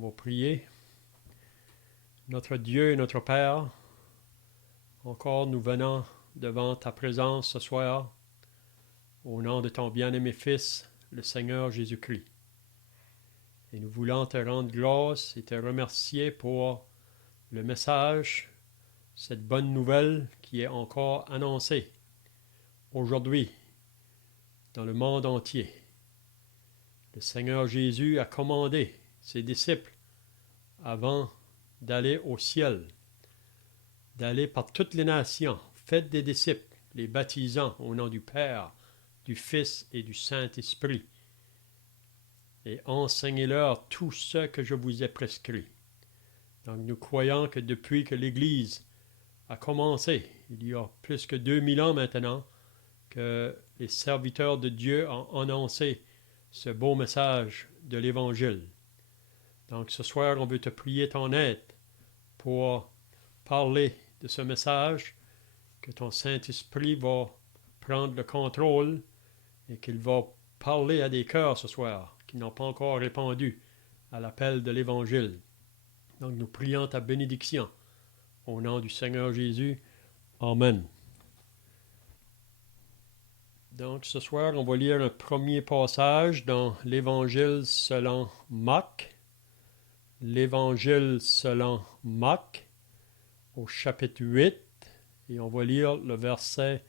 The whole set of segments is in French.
va prier. Notre Dieu et notre Père, encore nous venons devant ta présence ce soir, au nom de ton bien-aimé Fils, le Seigneur Jésus-Christ. Et nous voulons te rendre grâce et te remercier pour le message, cette bonne nouvelle qui est encore annoncée aujourd'hui dans le monde entier. Le Seigneur Jésus a commandé ses disciples avant d'aller au ciel, d'aller par toutes les nations, faites des disciples, les baptisant au nom du Père, du Fils et du Saint-Esprit, et enseignez-leur tout ce que je vous ai prescrit. Donc nous croyons que depuis que l'Église a commencé, il y a plus que 2000 ans maintenant, que les serviteurs de Dieu ont annoncé ce beau message de l'Évangile. Donc ce soir, on veut te prier ton aide pour parler de ce message, que ton Saint-Esprit va prendre le contrôle et qu'il va parler à des cœurs ce soir qui n'ont pas encore répondu à l'appel de l'Évangile. Donc nous prions ta bénédiction au nom du Seigneur Jésus. Amen. Donc ce soir, on va lire un premier passage dans l'Évangile selon Marc. L'Évangile selon Marc au chapitre 8 et on va lire le verset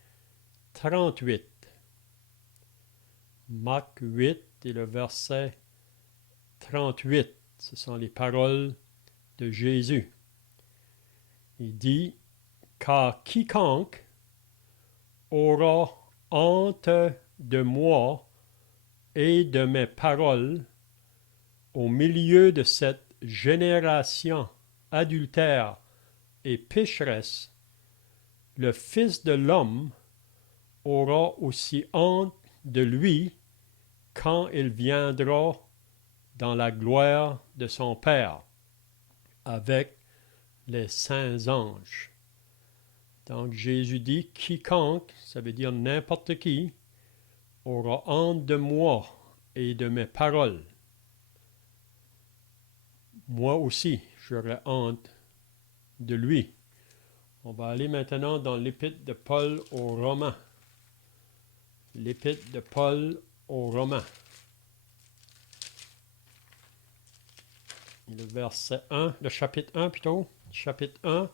38. Marc 8 et le verset 38. Ce sont les paroles de Jésus. Il dit, « Car quiconque aura honte de moi et de mes paroles au milieu de cette génération adultère et pécheresse, le Fils de l'homme aura aussi honte de lui quand il viendra dans la gloire de son Père avec les saints anges. » Donc Jésus dit, quiconque, ça veut dire n'importe qui, aura honte de moi et de mes paroles. Moi aussi, j'aurai honte de lui. On va aller maintenant dans l'épître de Paul aux Romains. L'épître de Paul aux Romains. Le verset 1, le chapitre 1 plutôt, chapitre 1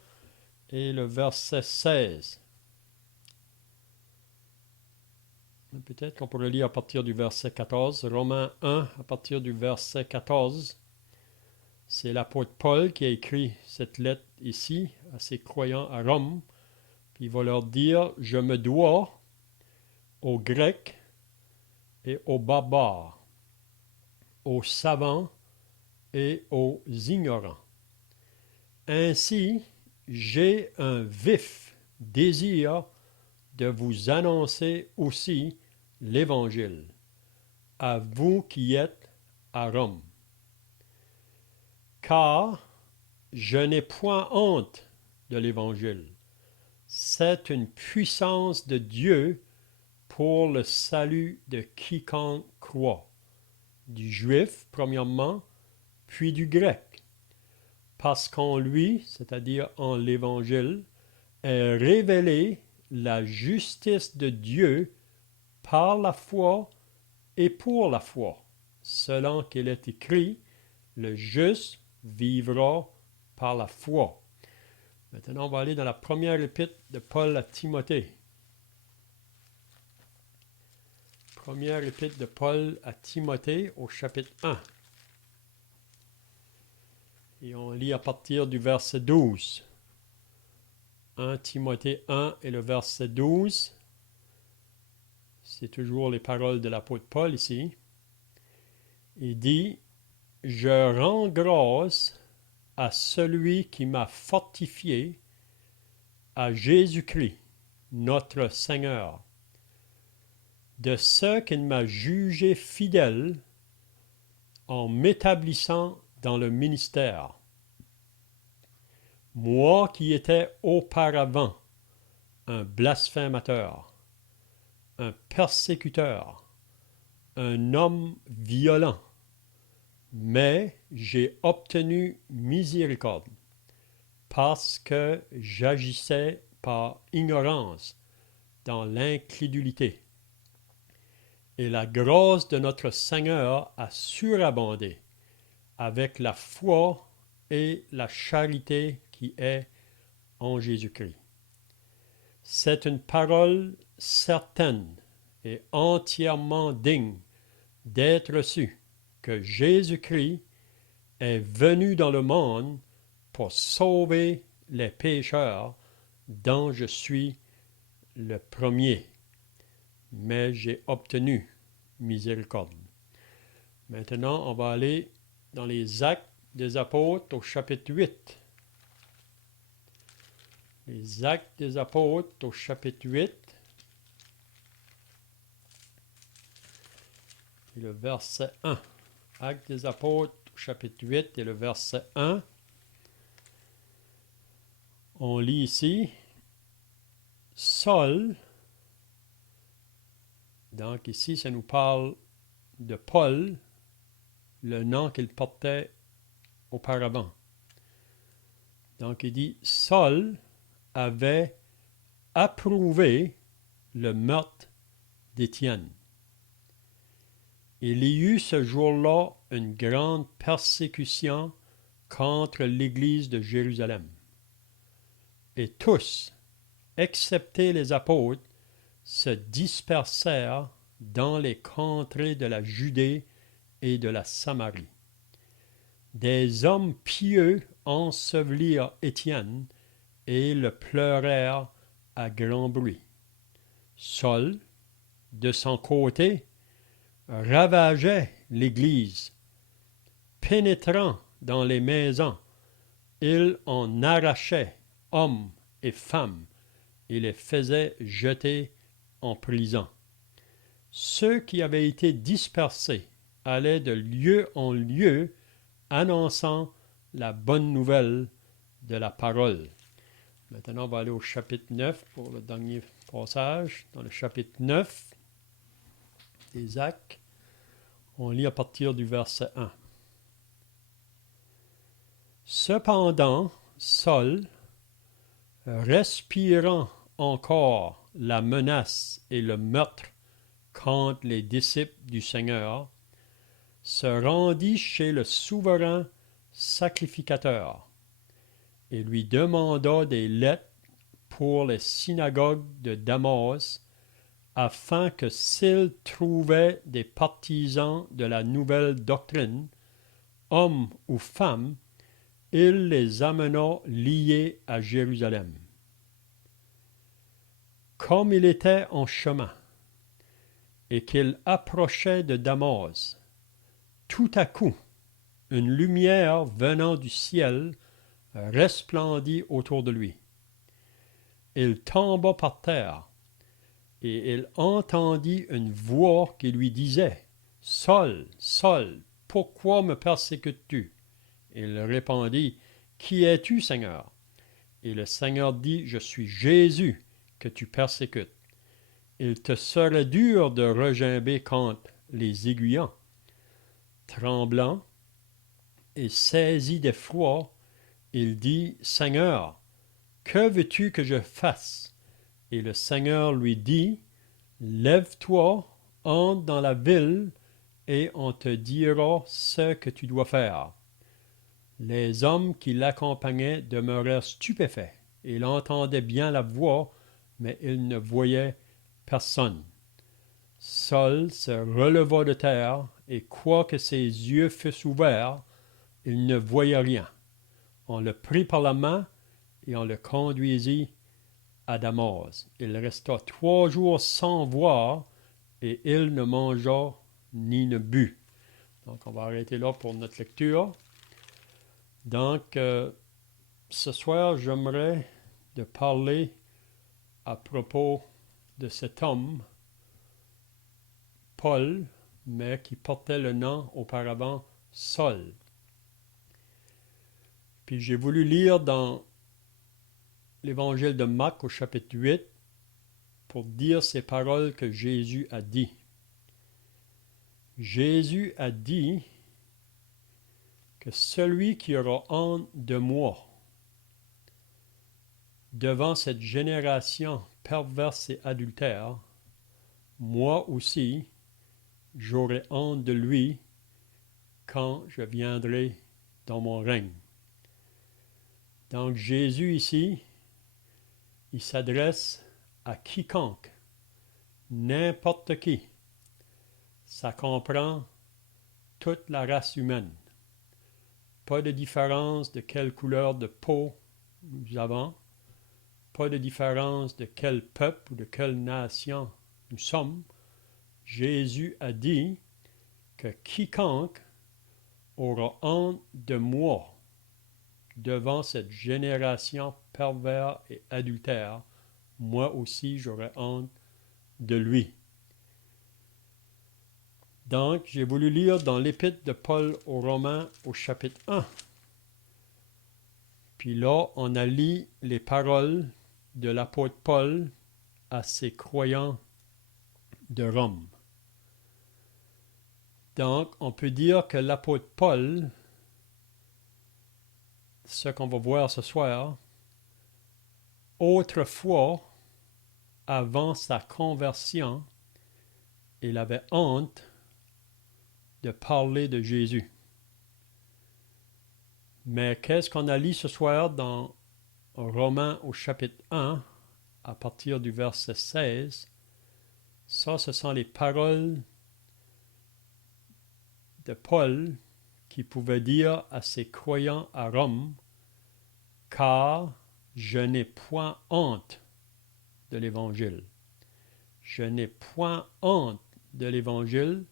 et le verset 16. Peut-être qu'on pourrait lire à partir du verset 14. Romains 1 à partir du verset 14. C'est l'apôtre Paul qui a écrit cette lettre ici à ses croyants à Rome. Puis il va leur dire, « Je me dois aux Grecs et aux barbares, aux savants et aux ignorants. Ainsi, j'ai un vif désir de vous annoncer aussi l'Évangile, à vous qui êtes à Rome. Car je n'ai point honte de l'Évangile. C'est une puissance de Dieu pour le salut de quiconque croit, du juif premièrement, puis du grec. Parce qu'en lui, c'est-à-dire en l'Évangile, est révélée la justice de Dieu par la foi et pour la foi, selon qu'il est écrit, le juste vivra par la foi. » Maintenant, on va aller dans la première épître de Paul à Timothée. Première épître de Paul à Timothée au chapitre 1. Et on lit à partir du verset 12. 1 Timothée 1 et le verset 12. C'est toujours les paroles de l'apôtre Paul ici. Il dit, « Je rends grâce à celui qui m'a fortifié, à Jésus-Christ, notre Seigneur, de ce qu'il m'a jugé fidèle en m'établissant dans le ministère. Moi qui étais auparavant un blasphémateur, un persécuteur, un homme violent, mais j'ai obtenu miséricorde parce que j'agissais par ignorance dans l'incrédulité. Et la grâce de notre Seigneur a surabondé avec la foi et la charité qui est en Jésus-Christ. C'est une parole certaine et entièrement digne d'être reçue que Jésus-Christ est venu dans le monde pour sauver les pécheurs dont je suis le premier. Mais j'ai obtenu miséricorde. Maintenant, on va aller dans les Actes des Apôtres au chapitre 8. Les Actes des Apôtres au chapitre 8. Et le verset 1. Actes des Apôtres au chapitre 8 et le verset 1. On lit ici, Saul, donc ici ça nous parle de Paul, le nom qu'il portait auparavant. Donc il dit, Saul avait approuvé le meurtre d'Étienne. Il y eut ce jour-là une grande persécution contre l'Église de Jérusalem. Et tous, excepté les apôtres, se dispersèrent dans les contrées de la Judée et de la Samarie. Des hommes pieux ensevelirent Étienne et le pleurèrent à grand bruit. Saul, de son côté, ravageait l'Église. Pénétrant dans les maisons, il en arrachait hommes et femmes et les faisait jeter en prison. Ceux qui avaient été dispersés allaient de lieu en lieu annonçant la bonne nouvelle de la parole. Maintenant, on va aller au chapitre 9 pour le dernier passage. Dans le chapitre 9 des Actes, on lit à partir du verset 1. Cependant, Saul, respirant encore la menace et le meurtre contre les disciples du Seigneur, se rendit chez le souverain sacrificateur et lui demanda des lettres pour les synagogues de Damas, afin que s'il trouvait des partisans de la nouvelle doctrine, hommes ou femmes, il les amena liés à Jérusalem. Comme il était en chemin et qu'il approchait de Damas, tout à coup, une lumière venant du ciel resplendit autour de lui. Il tomba par terre et il entendit une voix qui lui disait « Saul, Saul, pourquoi me persécutes-tu » Il répondit « Qui es-tu, Seigneur » Et le Seigneur dit « Je suis Jésus que tu persécutes. Il te serait dur de regimber contre les aiguillons. » Tremblant et saisi d'effroi, il dit « Seigneur, que veux-tu que je fasse » Et le Seigneur lui dit « Lève-toi, entre dans la ville, et on te dira ce que tu dois faire. » Les hommes qui l'accompagnaient demeurèrent stupéfaits. Ils entendaient bien la voix, mais ils ne voyaient personne. Saul se releva de terre, et quoique ses yeux fussent ouverts, il ne voyait rien. On le prit par la main, et on le conduisit à Damas. Il resta 3 jours sans voir, et il ne mangea ni ne but. Donc, on va arrêter là pour notre lecture. Donc, ce soir, j'aimerais de parler à propos de cet homme, Paul, mais qui portait le nom auparavant Saul. Puis j'ai voulu lire dans l'Évangile de Marc au chapitre 8 pour dire ces paroles que Jésus a dit. Jésus a dit que celui qui aura honte de moi devant cette génération perverse et adultère, moi aussi, j'aurai honte de lui quand je viendrai dans mon règne. Donc Jésus ici, il s'adresse à quiconque, n'importe qui. Ça comprend toute la race humaine. Pas de différence de quelle couleur de peau nous avons, pas de différence de quel peuple ou de quelle nation nous sommes. Jésus a dit que quiconque aura honte de moi devant cette génération perverse et adultère, moi aussi j'aurai honte de lui. Donc, j'ai voulu lire dans l'Épître de Paul aux Romains au chapitre 1. Puis là, on a lu les paroles de l'apôtre Paul à ses croyants de Rome. Donc, on peut dire que l'apôtre Paul, ce qu'on va voir ce soir, autrefois, avant sa conversion, il avait honte de parler de Jésus. Mais qu'est-ce qu'on a lu ce soir dans Romains au chapitre 1, à partir du verset 16? Ça, ce sont les paroles de Paul qui pouvait dire à ses croyants à Rome, « Car je n'ai point honte de l'Évangile. » Je n'ai point honte de l'Évangile,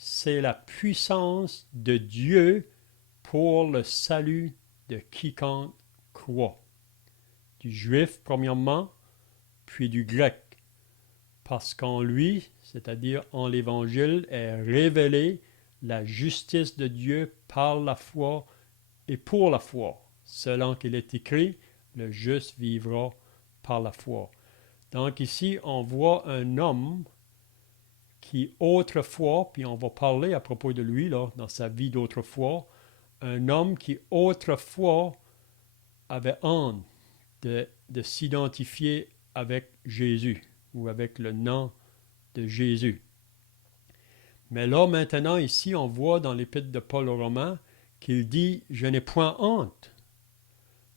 c'est la puissance de Dieu pour le salut de quiconque croit. Du juif, premièrement, puis du grec. Parce qu'en lui, c'est-à-dire en l'Évangile, est révélée la justice de Dieu par la foi et pour la foi. Selon qu'il est écrit, le juste vivra par la foi. Donc ici, on voit un homme qui autrefois, puis on va parler à propos de lui là, dans sa vie d'autrefois, un homme qui autrefois avait honte de s'identifier avec Jésus ou avec le nom de Jésus. Mais là, maintenant, ici, on voit dans l'Épître de Paul aux Romains qu'il dit « Je n'ai point honte ».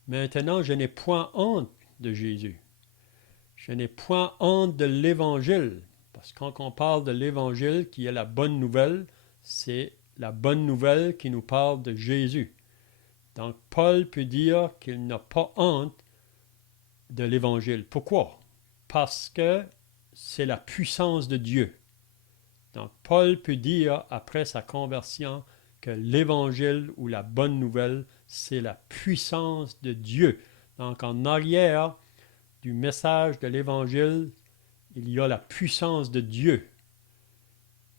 Maintenant, je n'ai point honte de Jésus. Je n'ai point honte de l'Évangile. Parce que quand on parle de l'Évangile, qui est la bonne nouvelle, c'est la bonne nouvelle qui nous parle de Jésus. Donc, Paul peut dire qu'il n'a pas honte de l'Évangile. Pourquoi? Parce que c'est la puissance de Dieu. Donc, Paul peut dire, après sa conversion, que l'Évangile ou la bonne nouvelle, c'est la puissance de Dieu. Donc, en arrière du message de l'Évangile, il y a la puissance de Dieu.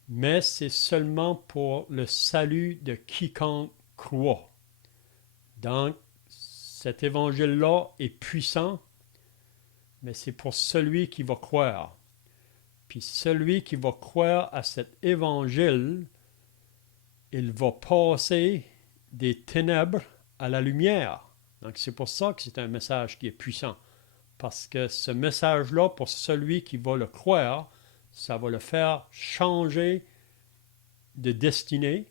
Mais c'est seulement pour le salut de quiconque croit. Donc, cet évangile-là est puissant, mais c'est pour celui qui va croire. Puis celui qui va croire à cet évangile, il va passer des ténèbres à la lumière. Donc c'est pour ça que c'est un message qui est puissant. Parce que ce message-là, pour celui qui va le croire, ça va le faire changer de destinée.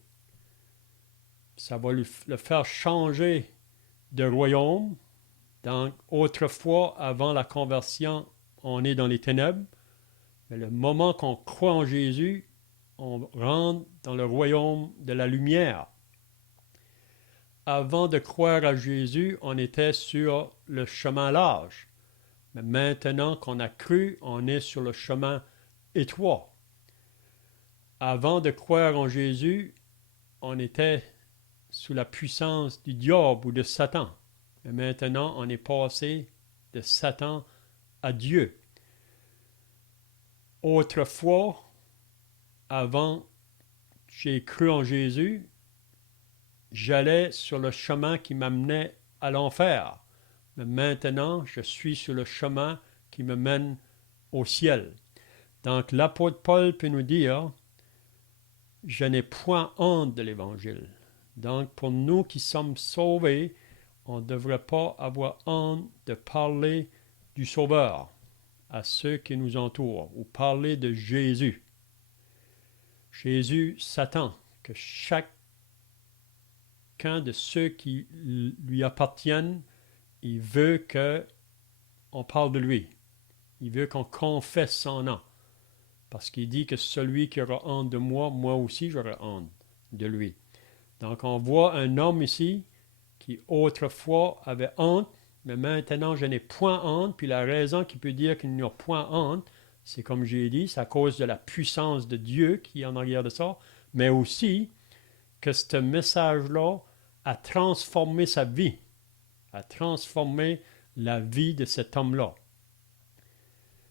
Ça va le faire changer de royaume. Donc, autrefois, avant la conversion, on est dans les ténèbres. Mais le moment qu'on croit en Jésus, on rentre dans le royaume de la lumière. Avant de croire à Jésus, on était sur le chemin large. Mais maintenant qu'on a cru, on est sur le chemin étroit. Avant de croire en Jésus, on était sous la puissance du diable ou de Satan. Mais maintenant, on est passé de Satan à Dieu. Autrefois, avant que j'ai cru en Jésus, j'allais sur le chemin qui m'amenait à l'enfer. Mais maintenant, je suis sur le chemin qui me mène au ciel. Donc, l'apôtre Paul peut nous dire « Je n'ai point honte de l'Évangile. » Donc, pour nous qui sommes sauvés, on ne devrait pas avoir honte de parler du Sauveur à ceux qui nous entourent ou parler de Jésus. Jésus s'attend que chacun de ceux qui lui appartiennent, il veut qu'on parle de lui. Il veut qu'on confesse son nom. Parce qu'il dit que celui qui aura honte de moi, moi aussi j'aurai honte de lui. Donc on voit un homme ici qui autrefois avait honte, mais maintenant je n'ai point honte. Puis la raison qu'il peut dire qu'il n'a point honte, c'est comme j'ai dit, c'est à cause de la puissance de Dieu qui est en arrière de ça, mais aussi que ce message-là a transformé sa vie, a transformé la vie de cet homme-là.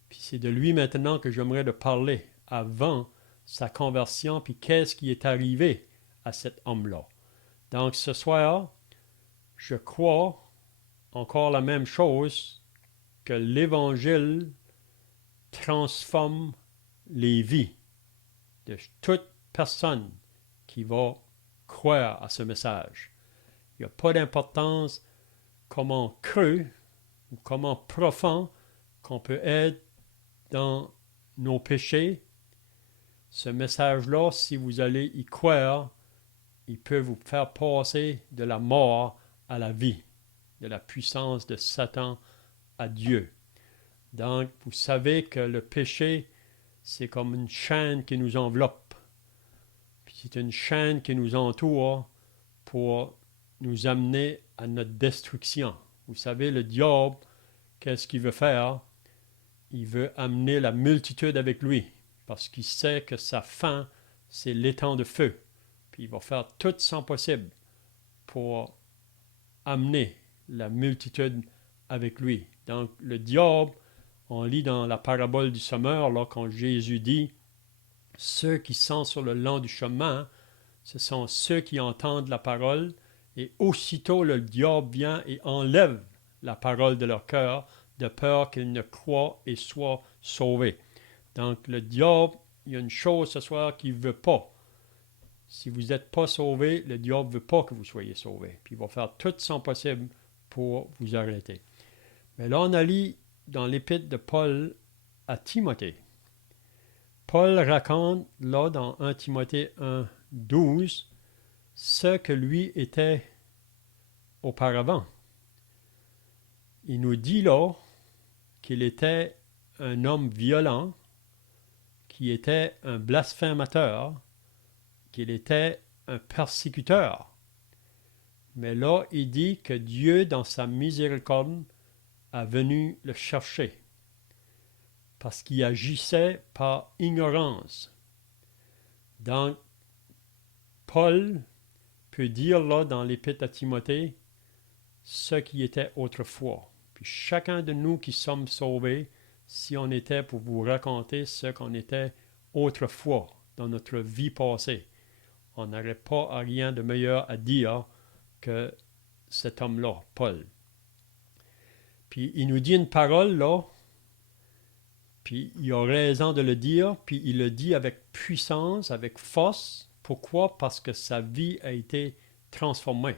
Puis c'est de lui maintenant que j'aimerais de parler avant sa conversion, puis qu'est-ce qui est arrivé à cet homme-là. Donc ce soir, je crois encore la même chose, que l'Évangile transforme les vies de toute personne qui va croire à ce message. Il n'y a pas d'importance comment creux ou comment profond qu'on peut être dans nos péchés. Ce message-là, si vous allez y croire, il peut vous faire passer de la mort à la vie, de la puissance de Satan à Dieu. Donc, vous savez que le péché, c'est comme une chaîne qui nous enveloppe. Puis c'est une chaîne qui nous entoure pour nous amener à notre destruction. Vous savez, le diable, qu'est-ce qu'il veut faire? Il veut amener la multitude avec lui, parce qu'il sait que sa fin, c'est l'étang de feu. Puis il va faire tout son possible pour amener la multitude avec lui. Donc le diable, on lit dans la parabole du semeur, là, quand Jésus dit, ceux qui sont sur le long du chemin, ce sont ceux qui entendent la parole, et aussitôt le diable vient et enlève la parole de leur cœur, de peur qu'ils ne croient et soient sauvés. Donc le diable, il y a une chose ce soir qu'il ne veut pas. Si vous n'êtes pas sauvé, le diable ne veut pas que vous soyez sauvés. Puis il va faire tout son possible pour vous arrêter. Mais là, on a lu dans l'épître de Paul à Timothée. Paul raconte là dans 1 Timothée 1, 12 ce que lui était auparavant. Il nous dit là qu'il était un homme violent, qu'il était un blasphémateur, qu'il était un persécuteur. Mais là, il dit que Dieu, dans sa miséricorde, a venu le chercher parce qu'il agissait par ignorance. Donc, Paul peut dire là dans l'épître à Timothée ce qui était autrefois. Puis chacun de nous qui sommes sauvés, si on était pour vous raconter ce qu'on était autrefois dans notre vie passée, on n'aurait pas rien de meilleur à dire que cet homme-là, Paul. Puis il nous dit une parole là, puis il a raison de le dire, puis il le dit avec puissance, avec force. Pourquoi? Parce que sa vie a été transformée.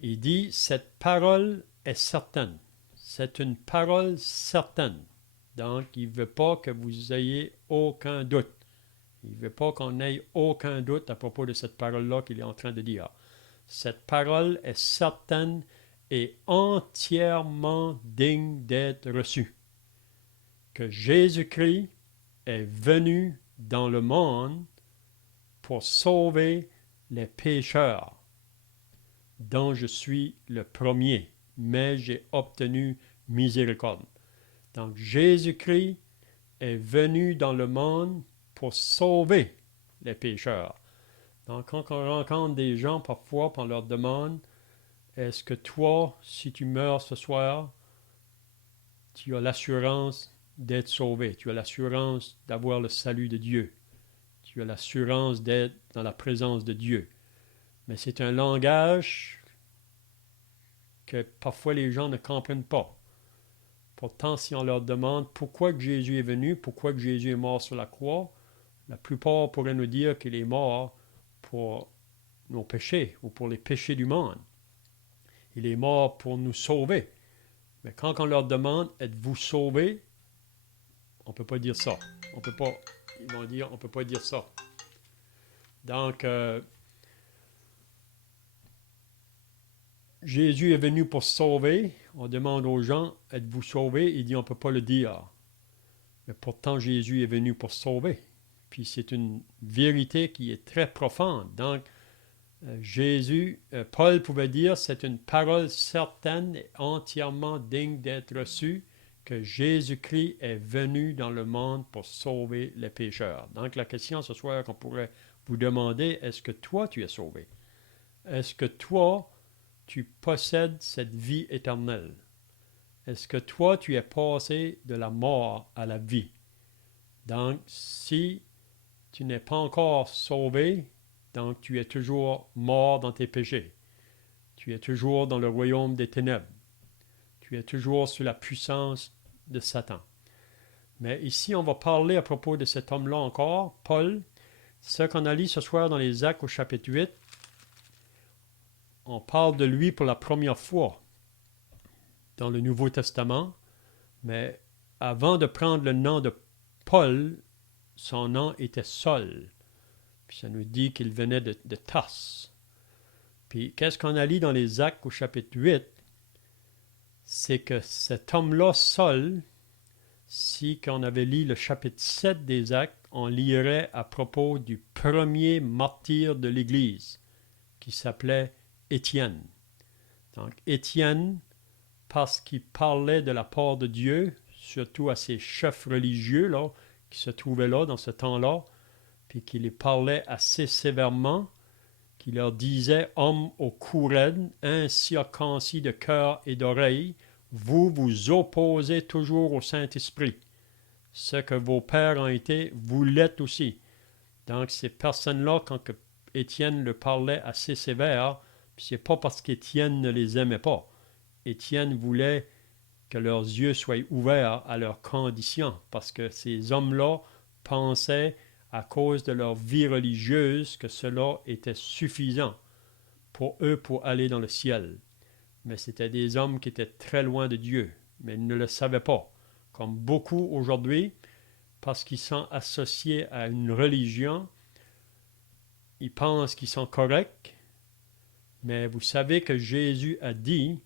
Il dit, cette parole est certaine. C'est une parole certaine. Donc, il ne veut pas que vous ayez aucun doute. Il ne veut pas qu'on ait aucun doute à propos de cette parole-là qu'il est en train de dire. Cette parole est certaine et entièrement digne d'être reçue. Que Jésus-Christ est venu dans le monde pour sauver les pécheurs, dont je suis le premier, mais j'ai obtenu miséricorde. Donc Jésus-Christ est venu dans le monde pour sauver les pécheurs. Donc quand on rencontre des gens parfois, on leur demande, est-ce que toi, si tu meurs ce soir, tu as l'assurance d'être sauvé, tu as l'assurance d'avoir le salut de Dieu, tu as l'assurance d'être dans la présence de Dieu. Mais c'est un langage que parfois les gens ne comprennent pas. Pourtant, si on leur demande pourquoi que Jésus est venu, pourquoi que Jésus est mort sur la croix, la plupart pourraient nous dire qu'il est mort pour nos péchés ou pour les péchés du monde. Il est mort pour nous sauver. Mais quand on leur demande, êtes-vous sauvés? On ne peut pas dire ça. On peut pas, ils vont dire, on ne peut pas dire ça. Donc, Jésus est venu pour sauver. On demande aux gens, êtes-vous sauvés? Il dit, on ne peut pas le dire. Mais pourtant, Jésus est venu pour sauver. Puis c'est une vérité qui est très profonde. Donc, Paul pouvait dire, c'est une parole certaine et entièrement digne d'être reçue, que Jésus-Christ est venu dans le monde pour sauver les pécheurs. Donc, la question ce soir qu'on pourrait vous demander, est-ce que toi, tu es sauvé? Est-ce que toi, tu possèdes cette vie éternelle? Est-ce que toi, tu es passé de la mort à la vie? Donc, si tu n'es pas encore sauvé, donc tu es toujours mort dans tes péchés. Tu es toujours dans le royaume des ténèbres. Tu es toujours sous la puissance de Satan. Mais ici, on va parler à propos de cet homme-là encore, Paul. Ce qu'on a lu ce soir dans les Actes au chapitre 8, on parle de lui pour la première fois dans le Nouveau Testament. Mais avant de prendre le nom de Paul, son nom était Saul. Puis ça nous dit qu'il venait de Tarse. Puis qu'est-ce qu'on a lu dans les Actes au chapitre 8? C'est que cet homme-là, Saul, si on avait lu le chapitre 7 des Actes, on lirait à propos du premier martyr de l'Église, qui s'appelait Étienne. Donc Étienne, parce qu'il parlait de la part de Dieu, surtout à ces chefs religieux là, qui se trouvaient là dans ce temps-là, puis qu'il les parlait assez sévèrement, qui leur disait, hommes au cou raide, incirconcis de cœur et d'oreille, vous vous opposez toujours au Saint-Esprit. Ce que vos pères ont été, vous l'êtes aussi. Donc ces personnes-là, quand Étienne le parlait assez sévère, puis c'est pas parce qu'Étienne ne les aimait pas. Étienne voulait que leurs yeux soient ouverts à leurs conditions, parce que ces hommes-là pensaient, à cause de leur vie religieuse, que cela était suffisant pour eux pour aller dans le ciel. Mais c'était des hommes qui étaient très loin de Dieu, mais ils ne le savaient pas. Comme beaucoup aujourd'hui, parce qu'ils sont associés à une religion, ils pensent qu'ils sont corrects, mais vous savez que Jésus a dit,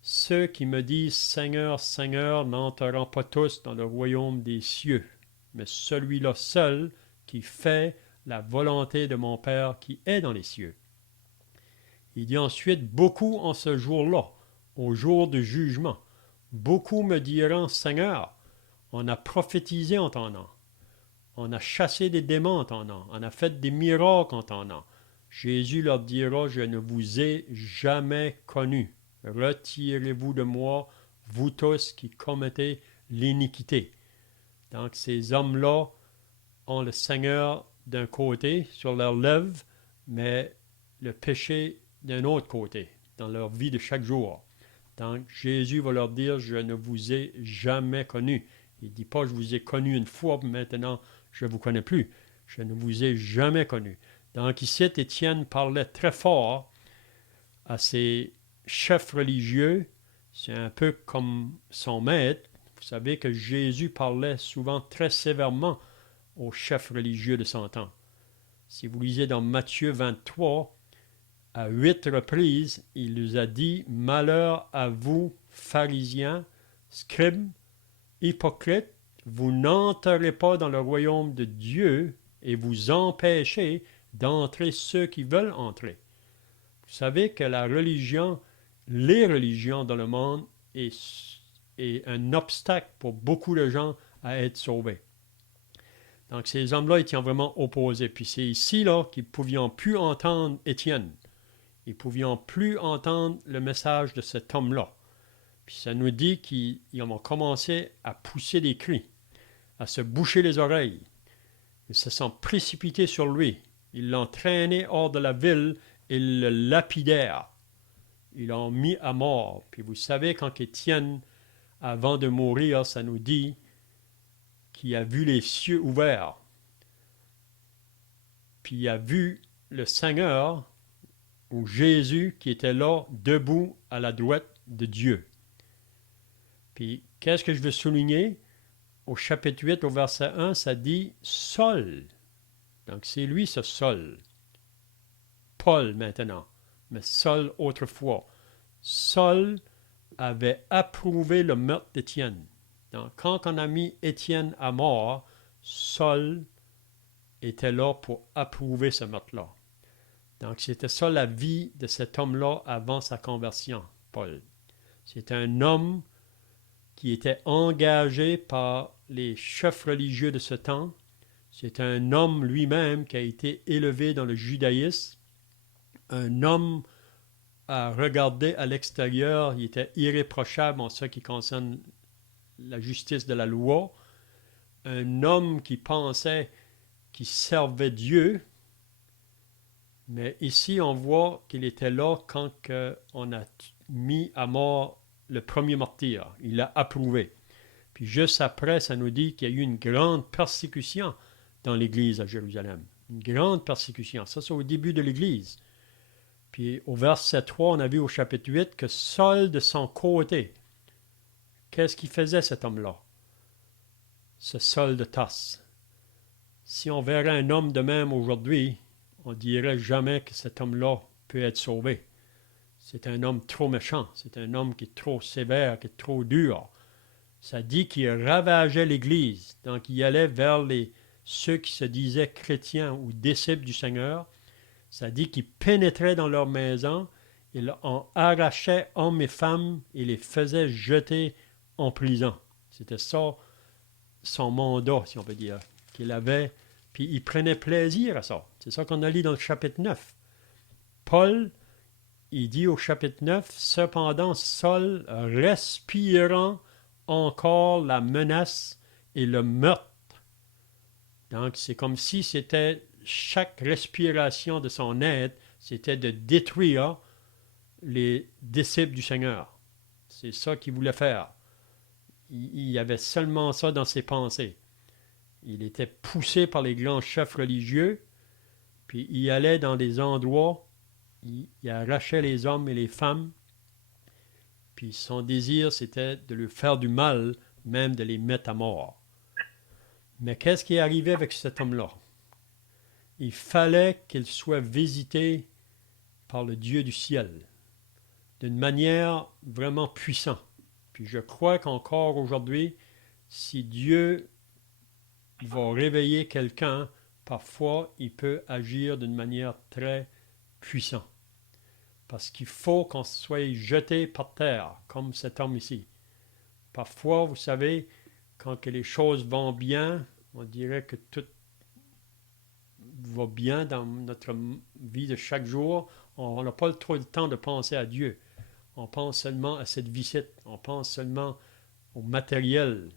ceux qui me disent Seigneur, Seigneur n'entreront pas tous dans le royaume des cieux, mais celui-là seul qui fait la volonté de mon Père qui est dans les cieux. Il dit ensuite, beaucoup en ce jour-là, au jour du jugement, beaucoup me diront, Seigneur, on a prophétisé en ton nom, on a chassé des démons en ton nom, on a fait des miracles en ton nom. Jésus leur dira, je ne vous ai jamais connu. Retirez-vous de moi, vous tous qui commettez l'iniquité. Donc ces hommes-là ont le Seigneur d'un côté sur leurs lèvres, mais le péché d'un autre côté, dans leur vie de chaque jour. Donc Jésus va leur dire, je ne vous ai jamais connu. Il ne dit pas, je vous ai connu une fois, maintenant je ne vous connais plus. Je ne vous ai jamais connu. Donc ici, Étienne parlait très fort à ces chefs religieux. C'est un peu comme son maître. Vous savez que Jésus parlait souvent très sévèrement aux chefs religieux de son temps. Si vous lisez dans Matthieu 23, à 8 reprises, il nous a dit « Malheur à vous, pharisiens, scribes, hypocrites, vous n'entrerez pas dans le royaume de Dieu et vous empêchez d'entrer ceux qui veulent entrer. » Vous savez que la religion, les religions dans le monde est un obstacle pour beaucoup de gens à être sauvés. Donc ces hommes-là étaient vraiment opposés. Puis c'est ici là qu'ils ne pouvaient plus entendre Étienne. Ils ne pouvaient plus entendre le message de cet homme-là. Puis ça nous dit qu'ils ont commencé à pousser des cris, à se boucher les oreilles. Ils se sont précipités sur lui. Ils l'ont traîné hors de la ville et le lapidèrent. Ils l'ont mis à mort. Puis vous savez, quand Étienne, avant de mourir, ça nous dit qu'il a vu les cieux ouverts. Puis il a vu le Seigneur ou Jésus qui était là, debout à la droite de Dieu. Puis, qu'est-ce que je veux souligner? Au chapitre 8, au verset 1, ça dit « Sol ». Donc, c'est lui ce Sol. Paul maintenant, mais Saul autrefois. Saul avait approuvé le meurtre d'Étienne. Donc, quand on a mis Étienne à mort, Saul était là pour approuver ce meurtre-là. Donc, c'était ça la vie de cet homme-là avant sa conversion, Paul. C'était un homme qui était engagé par les chefs religieux de ce temps. C'est un homme lui-même qui a été élevé dans le judaïsme. Un homme à regarder à l'extérieur, il était irréprochable en ce qui concerne la justice de la loi. Un homme qui pensait qu'il servait Dieu. Mais ici, on voit qu'il était là quand on a mis à mort le premier martyr. Il l'a approuvé. Puis juste après, ça nous dit qu'il y a eu une grande persécution dans l'Église à Jérusalem. Une grande persécution. Ça, c'est au début de l'Église. Puis au verset 3, on a vu au chapitre 8 que Saul de son côté, qu'est-ce qu'il faisait cet homme-là? Ce Saul de Tarse. Si on verrait un homme de même aujourd'hui, on dirait jamais que cet homme-là peut être sauvé. C'est un homme trop méchant, c'est un homme qui est trop sévère, qui est trop dur. Ça dit qu'il ravageait l'Église, donc il allait vers ceux qui se disaient chrétiens ou disciples du Seigneur. Ça dit qu'il pénétrait dans leurs maisons, il en arrachait hommes et femmes et les faisait jeter en prison. C'était ça son mandat, si on peut dire, qu'il avait, puis il prenait plaisir à ça. C'est ça qu'on a lu dans le chapitre 9. Paul, il dit au chapitre 9, « Cependant, Saul, respirant encore la menace et le meurtre. » Donc, c'est comme si c'était chaque respiration de son être, c'était de détruire les disciples du Seigneur. C'est ça qu'il voulait faire. Il y avait seulement ça dans ses pensées. Il était poussé par les grands chefs religieux, puis il allait dans des endroits, il arrachait les hommes et les femmes, puis son désir, c'était de leur faire du mal, même de les mettre à mort. Mais qu'est-ce qui est arrivé avec cet homme-là? Il fallait qu'il soit visité par le Dieu du ciel, d'une manière vraiment puissante. Puis je crois qu'encore aujourd'hui, si Dieu va réveiller quelqu'un, parfois il peut agir d'une manière très puissante. Parce qu'il faut qu'on soit jeté par terre, comme cet homme ici. Parfois, vous savez, quand que les choses vont bien, on dirait que tout va bien dans notre vie de chaque jour. On n'a pas trop le temps de penser à Dieu. On pense seulement à cette visite. On pense seulement au matériel.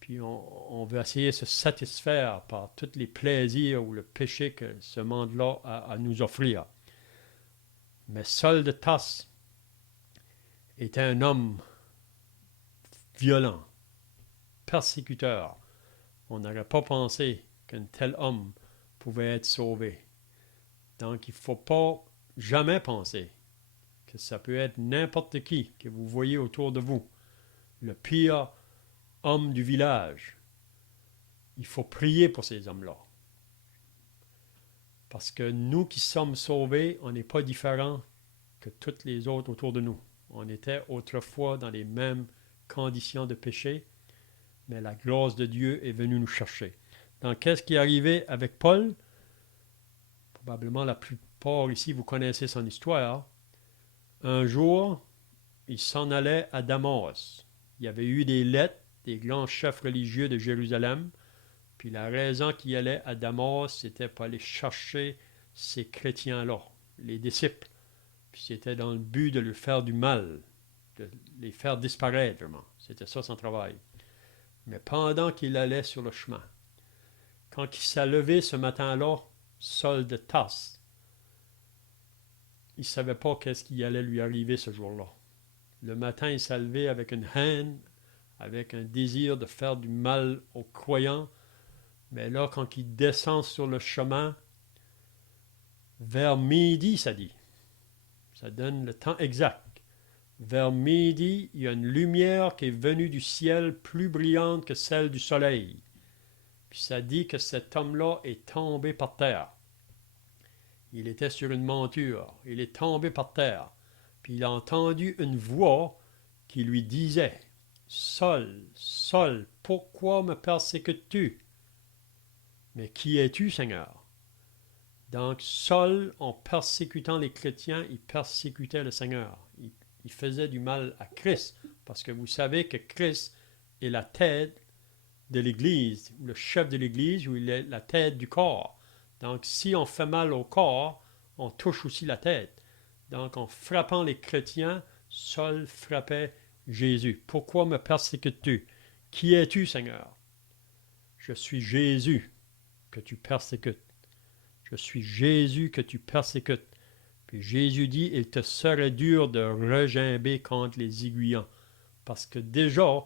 Puis on veut essayer de se satisfaire par tous les plaisirs ou le péché que ce monde-là a à nous offrir. Mais Saul de Tarse était un homme violent, persécuteur. On n'aurait pas pensé qu'un tel homme pouvait être sauvé. Donc il ne faut pas jamais penser que ça peut être n'importe qui que vous voyez autour de vous, le pire homme du village. Il faut prier pour ces hommes-là. Parce que nous qui sommes sauvés, on n'est pas différents que toutes les autres autour de nous. On était autrefois dans les mêmes conditions de péché, mais la grâce de Dieu est venue nous chercher. Donc, qu'est-ce qui est arrivé avec Paul? Probablement la plupart ici, vous connaissez son histoire. Un jour, il s'en allait à Damas. Il y avait eu des lettres des grands chefs religieux de Jérusalem. Puis la raison qu'il allait à Damas, c'était pour aller chercher ces chrétiens-là, les disciples. Puis c'était dans le but de leur faire du mal, de les faire disparaître, vraiment. C'était ça son travail. Mais pendant qu'il allait sur le chemin, quand il s'est levé ce matin-là, Saul de Tarse, il ne savait pas qu'est-ce qui allait lui arriver ce jour-là. Le matin, il s'est levé avec une haine, avec un désir de faire du mal aux croyants. Mais là, quand il descend sur le chemin, vers midi, ça dit, Ça donne le temps exact. Vers midi, il y a une lumière qui est venue du ciel plus brillante que celle du soleil. Puis ça dit que cet homme-là est tombé par terre. Il était sur une monture. Il est tombé par terre. Puis il a entendu une voix qui lui disait, « Saul, Saul, pourquoi me persécutes-tu? » Mais qui es-tu, Seigneur? Donc Saul, en persécutant les chrétiens, il persécutait le Seigneur. Il faisait du mal à Christ, parce que vous savez que Christ est la tête de l'Église, le chef de l'Église, ou il est la tête du corps. Donc, si on fait mal au corps, on touche aussi la tête. Donc, en frappant les chrétiens, Saul frappait Jésus. Pourquoi me persécutes-tu? Qui es-tu, Seigneur? Je suis Jésus que tu persécutes. Je suis Jésus que tu persécutes. Puis Jésus dit, il te serait dur de regimber contre les aiguillons. Parce que déjà,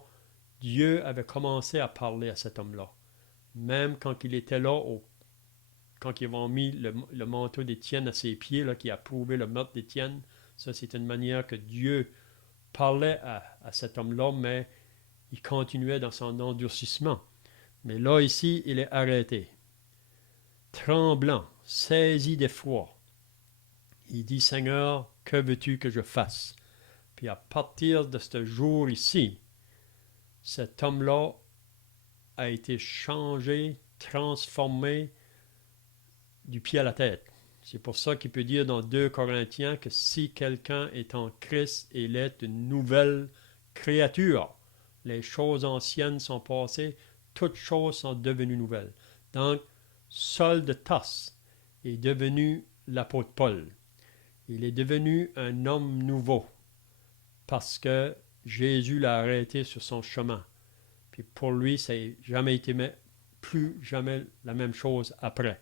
Dieu avait commencé à parler à cet homme-là. Même quand il était là, quand ils ont mis le manteau d'Étienne à ses pieds, là, qui a prouvé le meurtre d'Étienne, ça c'est une manière que Dieu parlait à cet homme-là, mais il continuait dans son endurcissement. Mais là, ici, il est arrêté. Tremblant, saisi d'effroi. Il dit, Seigneur, que veux-tu que je fasse? Puis à partir de ce jour ici, cet homme-là a été changé, transformé du pied à la tête. C'est pour ça qu'il peut dire dans 2 Corinthiens que si quelqu'un est en Christ, il est une nouvelle créature. Les choses anciennes sont passées, toutes choses sont devenues nouvelles. Donc, Saul de Tarse est devenu l'apôtre Paul. Il est devenu un homme nouveau parce que Jésus l'a arrêté sur son chemin. Puis pour lui, ça n'a jamais été plus jamais la même chose après.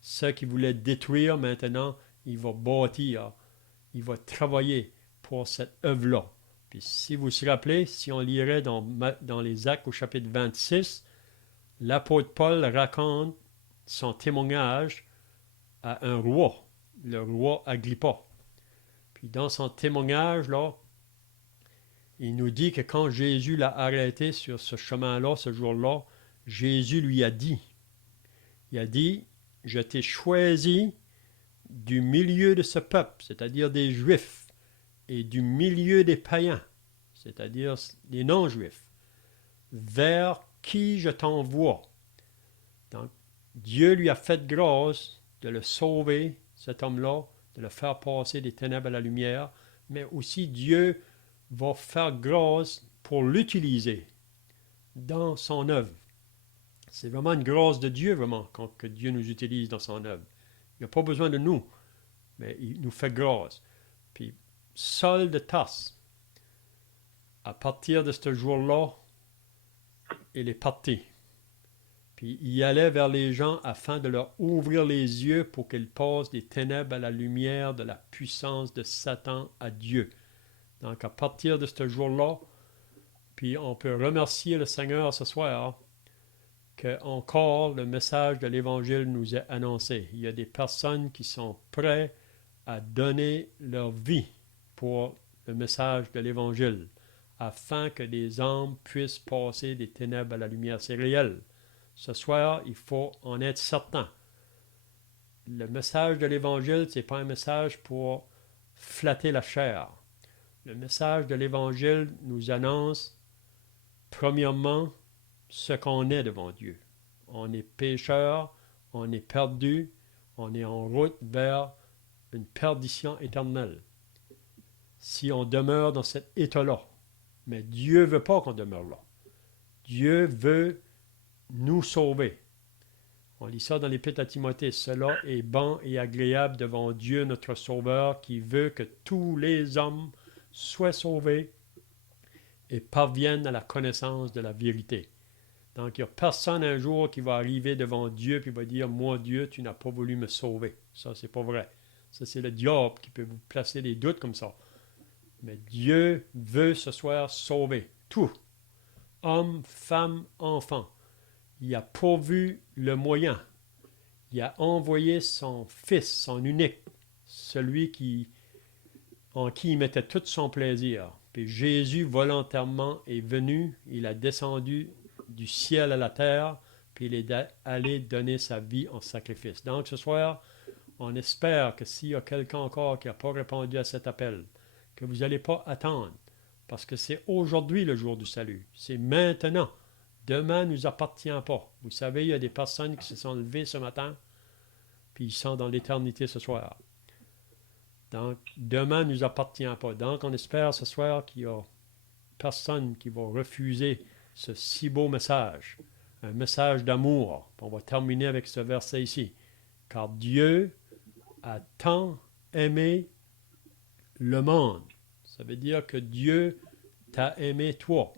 Ce qu'il voulait détruire, maintenant, il va bâtir, il va travailler pour cette œuvre-là. Puis si vous vous rappelez, si on lirait dans les Actes au chapitre 26, l'apôtre Paul raconte son témoignage à un roi, le roi Agrippa. Puis dans son témoignage, là, il nous dit que quand Jésus l'a arrêté sur ce chemin-là, ce jour-là, Jésus lui a dit, il a dit, « Je t'ai choisi du milieu de ce peuple, c'est-à-dire des Juifs, et du milieu des païens, c'est-à-dire des non-Juifs, vers qui je t'envoie. » Donc, Dieu lui a fait grâce de le sauver, cet homme-là, de le faire passer des ténèbres à la lumière, mais aussi Dieu va faire grâce pour l'utiliser dans son œuvre. C'est vraiment une grâce de Dieu, vraiment, que Dieu nous utilise dans son œuvre. Il n'a pas besoin de nous, mais il nous fait grâce. Puis, Saul de Tarse, à partir de ce jour-là, il est parti. Puis, il allait vers les gens afin de leur ouvrir les yeux pour qu'ils passent des ténèbres à la lumière de la puissance de Satan à Dieu. Donc, à partir de ce jour-là, puis on peut remercier le Seigneur ce soir que encore le message de l'Évangile nous est annoncé. Il y a des personnes qui sont prêtes à donner leur vie pour le message de l'Évangile, afin que des âmes puissent passer des ténèbres à la lumière. C'est réel. Ce soir, il faut en être certain. Le message de l'Évangile, ce n'est pas un message pour flatter la chair. Le message de l'Évangile nous annonce, premièrement, ce qu'on est devant Dieu. On est pécheur, on est perdu, on est en route vers une perdition éternelle. Si on demeure dans cet état-là, mais Dieu ne veut pas qu'on demeure là. Dieu veut nous sauver. On lit ça dans l'Épître à Timothée. Cela est bon et agréable devant Dieu notre Sauveur qui veut que tous les hommes soient sauvés et parviennent à la connaissance de la vérité. Donc, il n'y a personne un jour qui va arriver devant Dieu et va dire « Moi, Dieu, tu n'as pas voulu me sauver. » Ça, c'est pas vrai. Ça, c'est le diable qui peut vous placer des doutes comme ça. Mais Dieu veut ce soir sauver tout. Hommes, femmes, enfants. Il a pourvu le moyen. Il a envoyé son Fils, son unique, celui qui en qui il mettait tout son plaisir. Puis Jésus volontairement est venu, il a descendu du ciel à la terre, puis il est allé donner sa vie en sacrifice. Donc ce soir, on espère que s'il y a quelqu'un encore qui n'a pas répondu à cet appel, que vous n'allez pas attendre, parce que c'est aujourd'hui le jour du salut. C'est maintenant. Demain ne nous appartient pas. Vous savez, il y a des personnes qui se sont levées ce matin, puis ils sont dans l'éternité ce soir. Donc, demain ne nous appartient pas. Donc, on espère ce soir qu'il y a personne qui va refuser ce si beau message, un message d'amour. On va terminer avec ce verset ici. Car Dieu a tant aimé le monde. Ça veut dire que Dieu t'a aimé toi,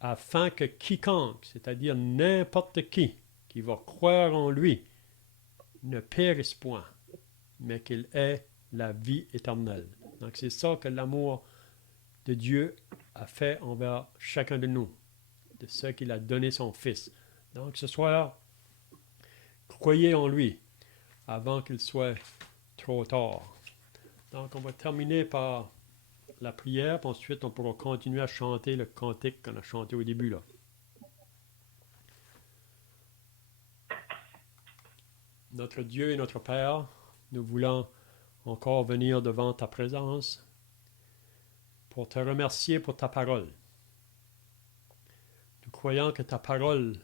afin que quiconque, c'est-à-dire n'importe qui va croire en lui, ne périsse point, mais qu'il ait la vie éternelle. Donc c'est ça que l'amour de Dieu a fait envers chacun de nous, de ce qu'il a donné son Fils. Donc ce soir, croyez en lui avant qu'il soit trop tard. Donc on va terminer par la prière, puis ensuite on pourra continuer à chanter le cantique qu'on a chanté au début là. Notre Dieu et notre Père, nous voulons encore venir devant ta présence pour te remercier pour ta parole. Nous croyons que ta parole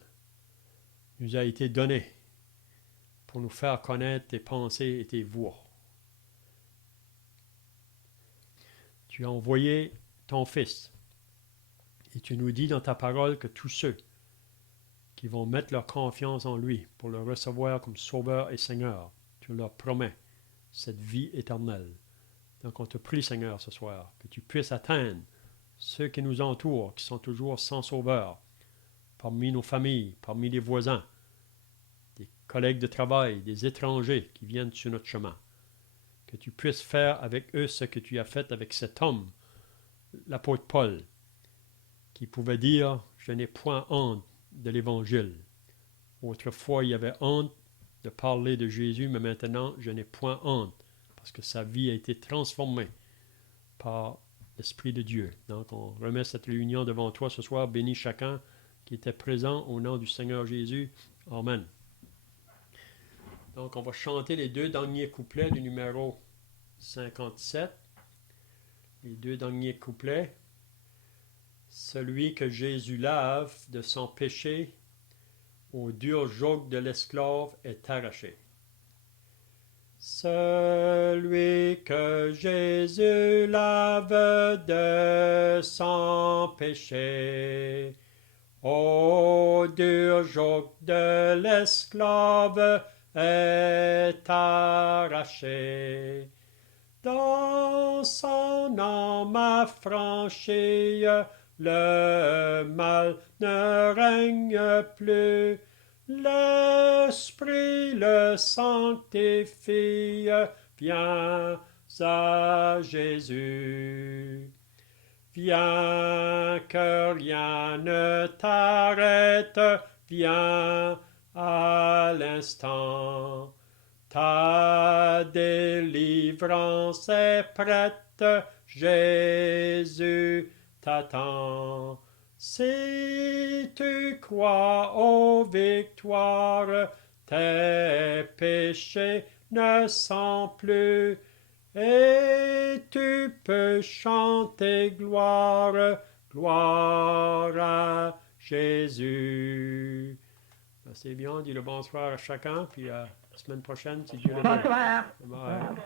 nous a été donnée pour nous faire connaître tes pensées et tes voies. Tu as envoyé ton Fils et tu nous dis dans ta parole que tous ceux qui vont mettre leur confiance en lui pour le recevoir comme Sauveur et Seigneur, tu leur promets cette vie éternelle. Donc on te prie, Seigneur, ce soir, que tu puisses atteindre ceux qui nous entourent, qui sont toujours sans Sauveur, parmi nos familles, parmi les voisins, des collègues de travail, des étrangers qui viennent sur notre chemin. Que tu puisses faire avec eux ce que tu as fait avec cet homme, l'apôtre Paul, qui pouvait dire « Je n'ai point honte de l'Évangile ». Autrefois, il y avait honte de parler de Jésus, mais maintenant, je n'ai point honte, parce que sa vie a été transformée par l'Esprit de Dieu. Donc, on remet cette réunion devant toi ce soir. Bénis chacun qui était présent au nom du Seigneur Jésus. Amen. Donc, on va chanter les deux derniers couplets du numéro 57. Les deux derniers couplets. Celui que Jésus lave de son péché, au dur joug de l'esclave est arraché. Celui que Jésus lave de son péché, au dur joug de l'esclave est arraché. Dans son âme affranchie, le mal ne règne plus. L'Esprit le sanctifie, viens à Jésus. Viens que rien ne t'arrête, viens à l'instant. Ta délivrance est prête, Jésus t'attend. Si tu crois aux victoires, tes péchés ne sont plus, et tu peux chanter gloire, gloire à Jésus. C'est bien, on dit le bonsoir à chacun, puis à la semaine prochaine, si Dieu le veut. Bonsoir. Bye.